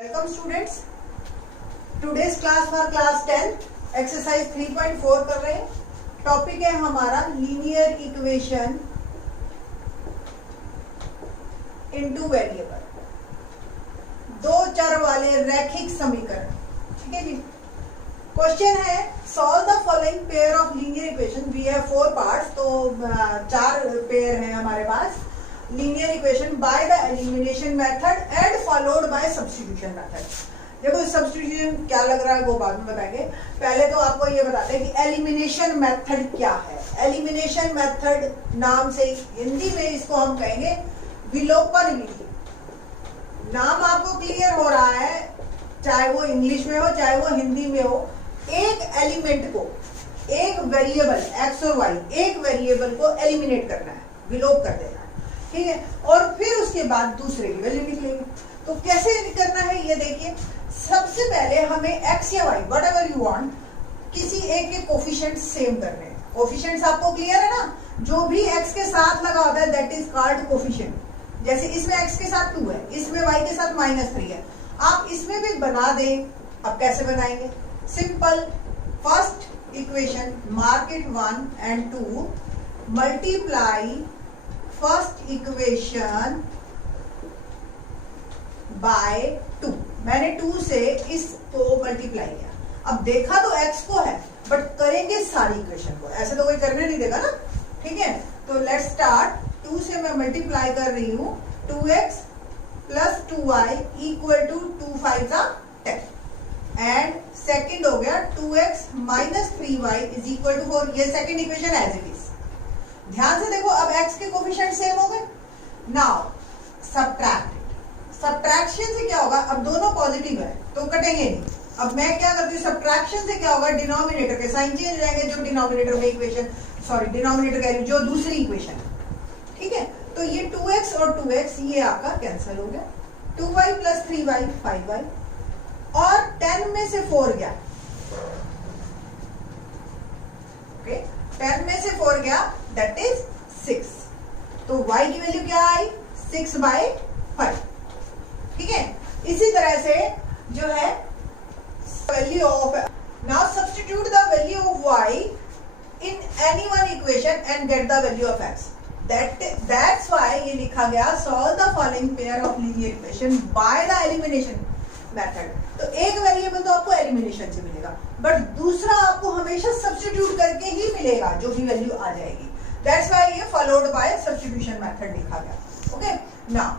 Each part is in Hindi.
Welcome students, today's class for class 10 exercise 3.4 कर रहे हैं। टॉपिक है हमारा लीनियर इक्वेशन इनटू वेरिएबल, दो चर वाले रैखिक समीकरण। ठीक है जी। क्वेश्चन है solve the following pair of linear equation. We have 4 parts, तो 4 पेयर हैं हमारे पास। Linear equation by the elimination method and followed by substitution method. देखो सब्स्टिट्यूशन क्या लग रहा है वो बाद में बताएंगे, पहले तो आपको ये बताते हैं कि एलिमिनेशन मेथड क्या है। एलिमिनेशन मेथड नाम से हिंदी में इसको हम कहेंगे विलोपन विधि। नाम आपको क्लियर हो रहा है, चाहे वो इंग्लिश में हो चाहे वो हिंदी में हो। एक एलिमेंट को, एक वेरिएबल एक्स और वाई, एक वेरिएबल को एलिमिनेट करना है, विलोप कर देना है। ठीक है, और फिर उसके बाद दूसरे की वैल्यू निकलेगी। तो कैसे करना है ये देखिए। सबसे पहले हमें x या y what ever you want, किसी एक के कोफिशिएंट सेम करने हैं। कोफिशिएंट्स आपको क्लियर है ना, जो भी x के साथ लगा होता है दैट इज कॉल्ड कोफिशिएंट। जैसे इसमें x के साथ 2 है, इसमें y के साथ -3 है। आप इसमें भी बना दें। अब कैसे बनाएंगे? Simple, first equation mark it 1 and 2 multiply first equation by 2। मैंने 2 से इसको मल्टीप्लाई किया। अब देखा तो x को है, बट करेंगे सारी इक्वेशन को, ऐसे तो कोई करने नहीं देगा ना। ठीक है, तो लेट्स स्टार्ट। 2 से मैं मल्टीप्लाई कर रही हूं, 2x plus 2y equal to 2 5 10 and second हो गया 2x minus 3y is equal to 4। ये second equation as it is. ध्यान से देखो, अब x के कोफिशिएंट सेम हो गए। Now subtract. सब्ट्रैक्शन से क्या होगा? अब दोनों पॉजिटिव है तो कटेंगे नहीं। अब मैं क्या करती हूँ, सब्ट्रैक्शन से क्या होगा, डिनोमिनेटर के साइन चेंज हो जाएंगे। जो डिनोमिनेटर में इक्वेशन, सॉरी डिनोमिनेटर कह रही हूँ, जो दूसरी इक्वेशन है। ठीक है, तो ये 2x और 2x ये आपका कैंसिल हो गया। 2y प्लस 3y 5y और 10 में से 4 गया। ओके, 10 में से 4 गया दैट इज 6। तो y की वैल्यू क्या आई? 6/5। ठीक है, इसी तरह से जो है value of, now substitute the value of y in any one equation and get the value of x। That's why ये लिखा गया solve the following pair of linear equation by the elimination method. तो एक वेरिएबल तो आपको एलिमिनेशन से मिलेगा, बट दूसरा आपको हमेशा सब्स्टिट्यूट करके ही मिलेगा, जो भी वैल्यू आ जाएगी। दैट्स व्हाई ये फॉलोड बाय सब्स्टिट्यूशन मेथड लिखा गया। Okay, now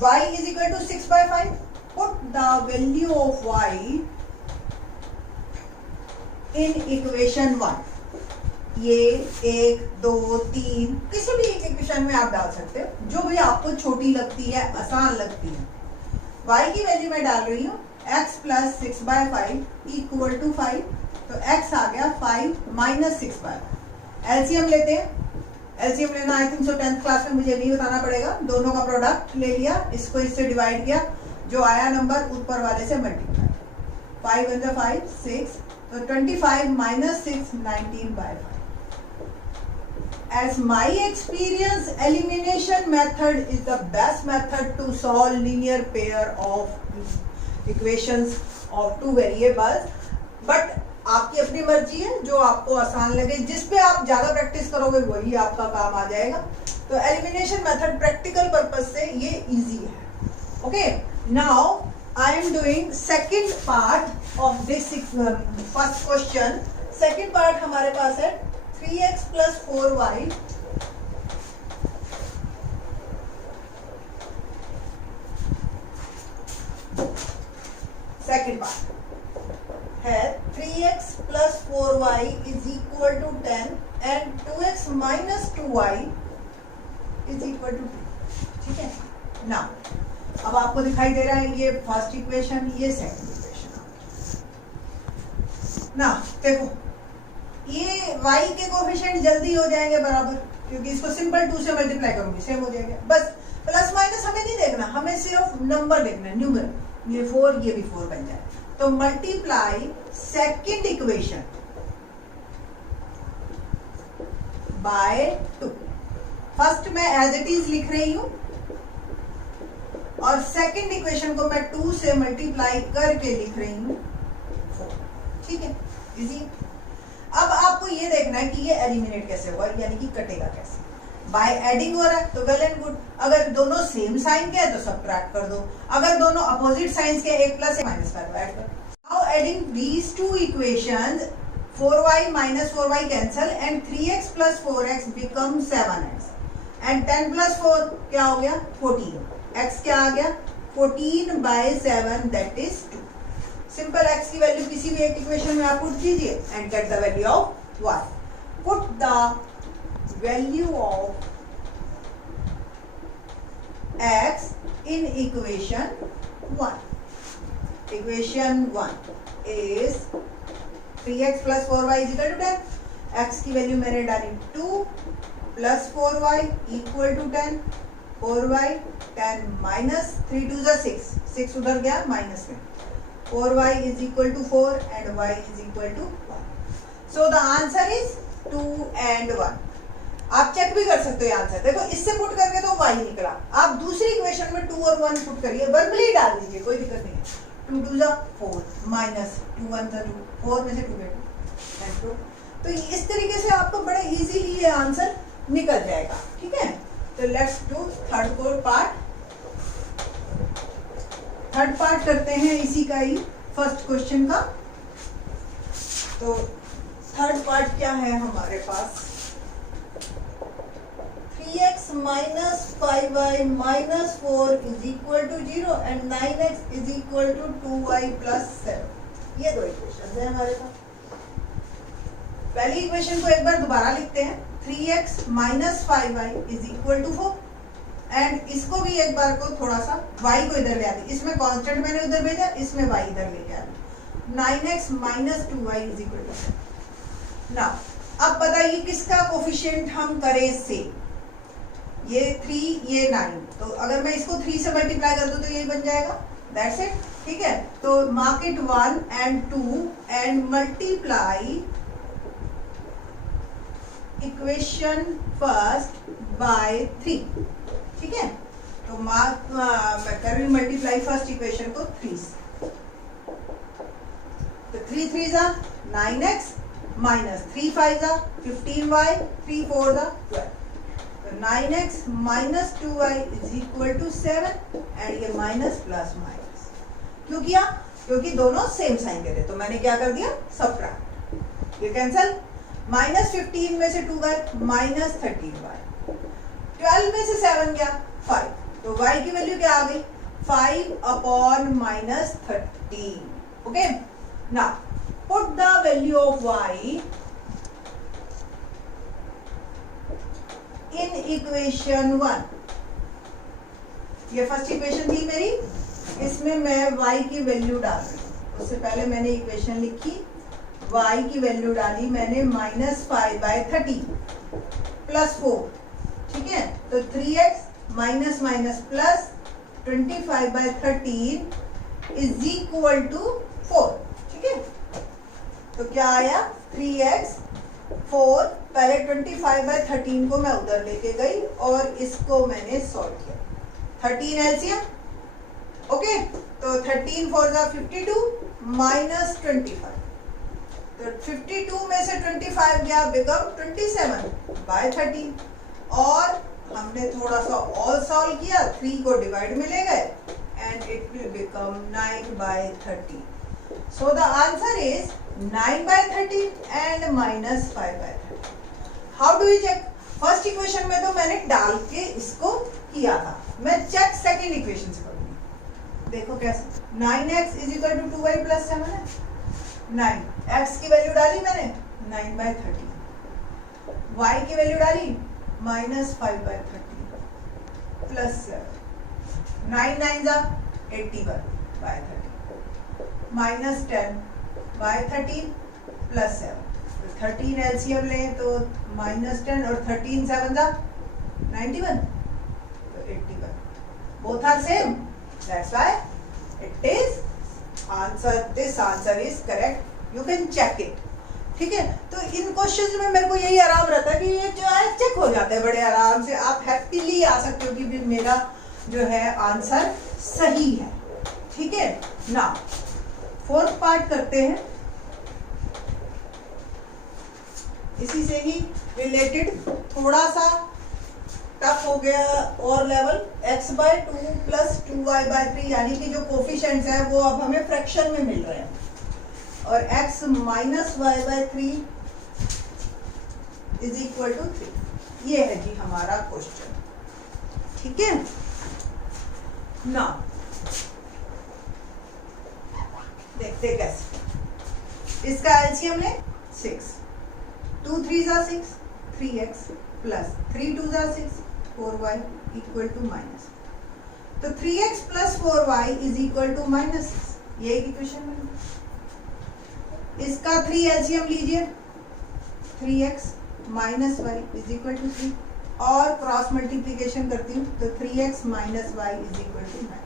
y is equal to 6/5। Put the value of y in equation 1। ये 1 2 3 किसी भी एक इक्वेशन में आप डाल सकते हो, जो भी आपको छोटी लगती है, आसान लगती है। y की वैल्यू मैं डाल रही हूँ x प्लस 6/5 इक्वल टू 5। तो x आ गया 5 माइनस 6/5। एलसीएम लेते हैं। एलसीएम लेना I think so 10th class में मुझे नहीं बताना पड़ेगा। दोनों का प्रोडक्ट ले लिया, इसको इससे डिवाइड किया, जो आया नंबर ऊपर वाले से मल्टीप्लाई। 5 × 5 6, तो 25 minus 6 19/5। As my experience, elimination method is the best method to solve linear pair of equations of 2 variables. But आपकी अपनी मर्जी है, जो आपको आसान लगे, जिस पे आप ज्यादा प्रैक्टिस करोगे वही आपका काम आ जाएगा। तो एलिमिनेशन मेथड प्रैक्टिकल पर्पज से ये इजी है। Okay, now I am doing second part of this first question. Second part हमारे पास है 3x plus 4y second part है 3x plus 4y is equal to 10 and 2x minus 2y is equal to 2। ठीक है ना, अब आपको दिखाई दे रहा है ये फर्स्ट इक्वेशन, ये सेकेंड इक्वेशन। ना देखो, ये y के कोफिशिएंट जल्दी हो जाएंगे बराबर, क्योंकि इसको सिंपल 2 से मल्टीप्लाई करूंगी, सेम हो जाएगा। बस प्लस माइनस हमें नहीं देखना, हमें सिर्फ नंबर देखना है, न्यूमरल। ये 4 ये भी 4 बन जाए। तो multiply second equation by 2। First मैं एज इट इज लिख रही हूं, और सेकंड इक्वेशन को मैं 2 से मल्टीप्लाई करके लिख रही हूँ 4। ठीक है, इजी। अब आपको ये देखना है कि ये एलिमिनेट कैसे होगा, यानी कि कटेगा कैसे। बाय एडिंग हो रहा है तो वेल एंड गुड, अगर दोनों सेम साइन के हैं तो सबट्रैक्ट कर दो, अगर दोनों अपोजिट साइंस के 1 प्लस 1 माइनस 5 ऐड कर। Now adding these two equations 4y minus 4y cancel and 3x plus 4x become 7x and 10 plus 4 क्या हो गया 14, x क्या आ गया 14 by 7 that is 2। Simple x की वैल्यू किसी भी एक इक्वेशन में आप पुट कीजिए and get the value of y। Put the value of x in equation 1। Equation 1 is 3x plus 4y is equal to 10। x की वैल्यू मैंने डाली 2 plus 4y equal to 10। 4y 10 minus 3 2 is 6, 6 उधर गया माइनस में। 4y is equal to 4 and y is equal to 1। So the answer is 2 and 1। आप चेक भी कर सकते हो आंसर, देखो इससे पुट करके तो y निकला। आप दूसरी इक्वेशन में 2 और 1 पुट करिए, वर्बली डाल दीजिए, कोई दिक्कत नहीं है। 2 2 जा 4 माइनस 2 1 जा 2, 4 में से 2 गया 2। तो इस तरीके से आपको बड़े इजीली ये आंसर निकल जाएगा। ठीक है, तो let's do third part. Third part करते हैं इसी का ही फर्स्ट क्वेश्चन का। तो थर्ड पार्ट क्या है हमारे पास, 3x minus 5y minus 4 is equal to 0 and 9x is equal to 2y plus 7। ये दो इक्वेशन है हमारे पास। पहली इक्वेशन को एक बार दोबारा लिखते हैं, 3x minus 5y is equal to 4 and इसको भी एक बार को थोड़ा सा y को इधर ले आते, इसमें कांस्टेंट मैंने उधर भेजा, इसमें y इधर लेके आ रही। 9x minus 2y is equal to 7। Now अब बताइए किसका कोफिशिएंट हम करें से, ये 3 ये 9, तो अगर मैं इसको 3 से मल्टीप्लाई कर दूं तो यही बन जाएगा, दैट्स इट। ठीक है, तो mark it 1 and 2 and multiply equation first by 3। ठीक है, तो मैं कर रही हूँ मल्टीप्लाई फर्स्ट इक्वेशन को 3 से। तो 3 3 जा 9x माइनस 3 5 जा 15y 3 4 जा 12। तो 9x minus 2y is equal to 7 and ये माइनस प्लस माइनस क्यों किया, क्योंकि दोनों सेम साइन के थे, तो मैंने क्या कर दिया सबट्रैक्ट, ये कैंसल। माइनस 15 में से 2 गए माइनस 13y, 12 में से 7 गया 5, तो y की वैल्यू क्या आ गई 5 upon minus 13। Okay, now put the value of y in equation 1। ये फर्स्ट इक्वेशन थी मेरी, इसमें मैं y की वैल्यू डाल रही हूँ। उससे पहले मैंने इक्वेशन लिखी, y की वैल्यू डाली मैंने माइनस 5/30 प्लस 4। ठीक है, तो 3x minus minus plus 25/13 is equal to 4। ठीक है, तो क्या आया 3x 4, पहले 25/13 को मैं उधर लेके गई और इसको मैंने सॉल्व किया, 13 एलसीएम। ओके, तो 13 4 जा 52 माइनस 25, तो 52 में से 25 गया बिकम 27/13 और हमने थोड़ा सा और सॉल्व किया, 3 को डिवाइड में ले गए and it will become 9/13। So the answer is 9/13 and minus 5/13। How do you check, first equation में तो मैंने डाल के इसको किया था, मैं चेक सेकंड इक्वेशन से करूंगी। देखो कैसे, 9x is equal to 2y plus 7 है, 9 x की वैल्यू डाली मैंने 9/13, y की वैल्यू डाली माइनस 5/13 प्लस 7, 9 9 जा 81/13 माइनस 10/13 प्लस 7, 13 एलसीएम लें तो माइनस 10 और 13 7 जा 91, तो 81, both are same, that's why it is answer, this answer is correct, you can check it। ठीक है, तो इन क्वेश्चंस में मेरे को यही आराम रहता है कि ये जो है चेक हो जाते हैं बड़े आराम से, आप हैप्पीली आ सकते हो कि भी मेरा जो है आंसर सही है। ठीक है ना, फोर्थ पार्ट करते हैं, इसी से ही रिलेटेड थोड़ा सा टफ हो गया और लेवल। x/2 प्लस 2y/3 यानी कि जो कोफिशिएंट्स है वो अब हमें फ्रैक्शन में मिल रहे हैं, और x minus y/3 is equal to 3। ये है जी हमारा क्वेश्चन। ठीक है ना, देखते कैसे। इसका एलसीएम ले 6, 2 3 जा 6, 3x प्लस 3 2 जा 6, 4y इक्वल टू माइनस। तो 3x plus 4y is equal to minus 6, ये इक्वेशन बनी। इसका 3 एलसीएम लीजिए, 3x minus y is equal to 3, और क्रॉस मल्टीप्लीकेशन करती हूँ तो 3x minus y is equal to 9।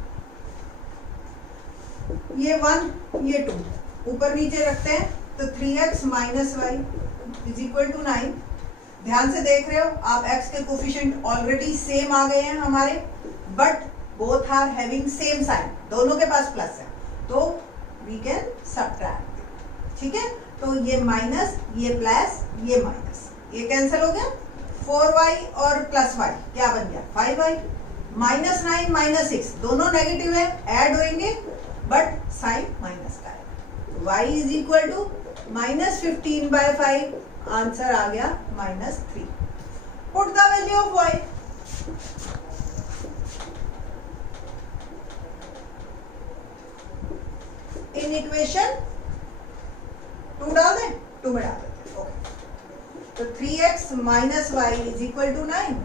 ये 1 ये 2 ऊपर नीचे रखते हैं तो 3x minus y is equal to 9। ध्यान से देख रहे हो आप, x के कोफिशिएंट ऑलरेडी सेम आ गए हैं हमारे, but both are having same sign, दोनों के पास प्लस है, तो वी कैन सबट्रैक्ट। ठीक है, तो ये माइनस, ये प्लस, ये माइनस, ये कैंसिल हो गया। 4y और प्लस y क्या बन गया 5y, माइनस 9 माइनस 6 दोनों नेगेटिव है, ऐड होंगे बट साइन माइनस का है। y is equal to minus 15/5, answer आ गया -3। Put the value of y, in equation 2 डाल दें, 2 में डाल देते। ओके, तो 3x minus y is equal to 9,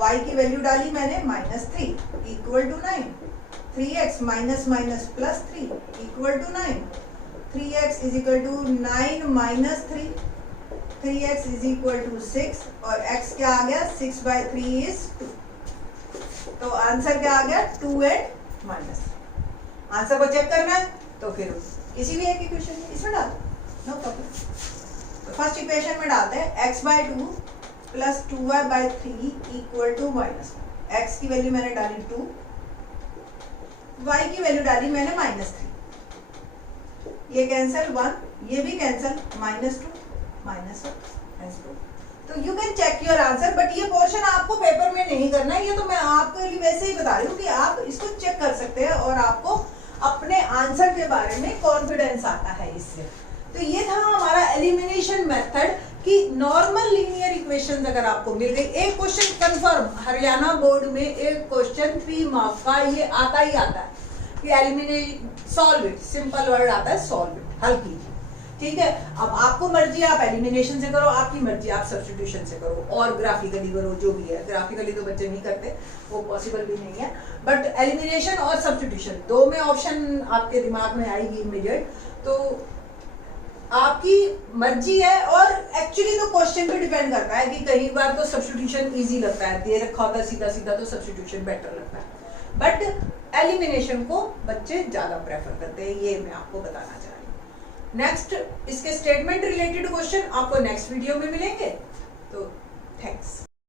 y की वैल्यू डाली मैंने -3 equal to 9, 3x minus minus plus 3 equal to 9, 3x is equal to 9 minus 3, 3x is equal to 6, और x क्या आ गया 6/3 इज 2। तो आंसर क्या आ गया 2 8 माइनस। आंसर को चेक करना है तो फिर किसी भी एक इक्वेशन में इसमें डाल दो, नो प्रॉब्लम। तो फर्स्ट इक्वेशन में डालते हैं x/2 plus 2y/3 equal to -1। x की वैल्यू मैंने डाली 2, y की वैल्यू डाली मैंने -3, ये कैंसिल 1, ये भी कैंसिल, -2 -1 तो you can check your answer. But ये पोर्शन आपको पेपर में नहीं करना है, ये तो मैं आपके लिए वैसे ही बता रही हूँ कि आप इसको चेक कर सकते हैं और आपको अपने आंसर के बारे में कॉन्फिडेंस आता है इससे। तो ये था हमारा एलिमिनेशन मेथड कि नॉर्मल लीनियर इक्वेशंस अगर आपको मिल गई, एक क्वेश्चन कंफर्म हरियाणा बोर्ड में एक क्वेश्चन 3 मार्क्स का ये आता ही आता है कि eliminate solve it, simple word आता है सॉल्व इट, हल कीजिए। ठीक है, अब आपको मर्जी आप एलिमिनेशन से करो, आपकी मर्जी आप सब्स्टिट्यूशन से करो, और ग्राफिकली करो, जो भी है। ग्राफिकली तो बच्चे नहीं करते, वो पॉसिबल भी नहीं है, बट एलिमिनेशन और सब्स्टिट्यूशन दो में ऑप्शन आपके दिमाग में आएगी इमीडिएट, तो आपकी मर्जी है। और एक्चुअली तो क्वेश्चन पे डिपेंड करता है कि कई बार तो सब्स्टिट्यूशन इजी लगता है, दे रखा होता है सीधा सीधा, तो सब्स्टिट्यूशन बेटर लगता है, बट एलिमिनेशन को बच्चे ज्यादा प्रेफर करते हैं, ये मैं आपको बताना चाह रही हूँ। नेक्स्ट इसके स्टेटमेंट रिलेटेड क्वेश्चन आपको नेक्स्ट वीडियो में मिलेंगे, तो थैंक्स।